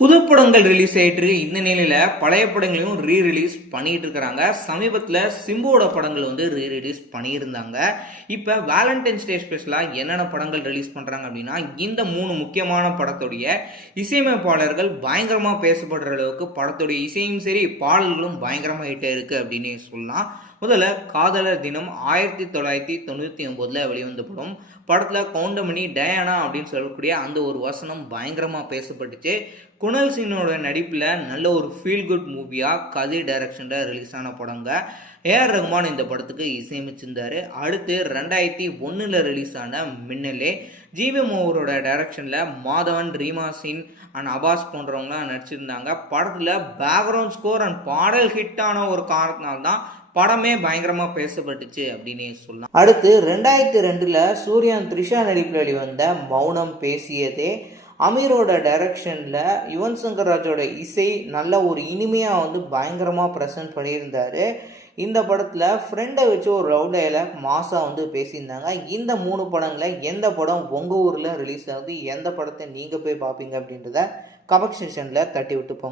புது படங்கள் ரிலீஸ் ஆயிட்டு இருக்கு. இந்த நிலையில பழைய படங்களையும் ரிலீஸ் பண்ணிட்டு இருக்காங்க. சமீபத்தில் சிம்புவோட படங்கள் ரிலீஸ் பண்ணியிருந்தாங்க. இப்போ வேலண்டைன்ஸ் டே ஸ்பெஷலா என்னென்ன படங்கள் ரிலீஸ் பண்றாங்க அப்படின்னா, இந்த 3 முக்கியமான படத்துடைய இசையமைப்பாளர்கள் பயங்கரமா பேசப்படுற அளவுக்கு படத்துடைய இசையும் சரி பாடல்களும் பயங்கரமா ஹிட் இருக்கு அப்படின்னு சொல்லலாம். முதல்ல காதலர் தினம் 1999 வெளிவந்த படம். படத்தில் கவுண்டமணி டயானா அப்படின்னு சொல்லக்கூடிய அந்த ஒரு வசனம் பயங்கரமாக பேசப்பட்டுச்சு. குணல் சிங்கோட நடிப்பில் நல்ல ஒரு ஃபீல் குட் மூவியாக கதிர் டைரக்ஷனில் ரிலீஸ் ஆன படங்க. ஏஆர் ரஹ்மான் இந்த படத்துக்கு இசையமைச்சிருந்தார். அடுத்து 2001 ரிலீஸ் ஆன மின்னலே ஜிவி மோகனோட டைரக்ஷனில் மாதவன், ரீமா சின் அண்ட் அபாஸ் போன்றவங்களாம் நடிச்சிருந்தாங்க. படத்தில் பேக்ரவுண்ட் ஸ்கோர் அண்ட் பாடல் ஹிட்டான ஒரு காரணத்தினால்தான் படமே பயங்கரமா பேசப்பட்டுச்சு அப்படின்னு சொல்லலாம். அடுத்து 2002 சூர்யா த்ரிஷா நடிப்பில் வெளிவந்த மௌனம் பேசியதே அமீரோட டைரக்ஷனில் யுவன் சங்கர் ராஜோட இசை நல்ல ஒரு இனிமையாக பயங்கரமாக ப்ரெசென்ட் பண்ணியிருந்தார். இந்த படத்தில் ஃப்ரெண்டை வச்சு ஒரு லவ் டயலாக் மாசாக பேசியிருந்தாங்க. இந்த 3 படங்களை எந்த படம் உங்கள் ஊரில் ரிலீஸ் ஆகுது, எந்த படத்தை நீங்கள் போய் பார்ப்பீங்க அப்படின்றத கமெண்ட் செக்ஷனில் தட்டி விட்டு போங்க.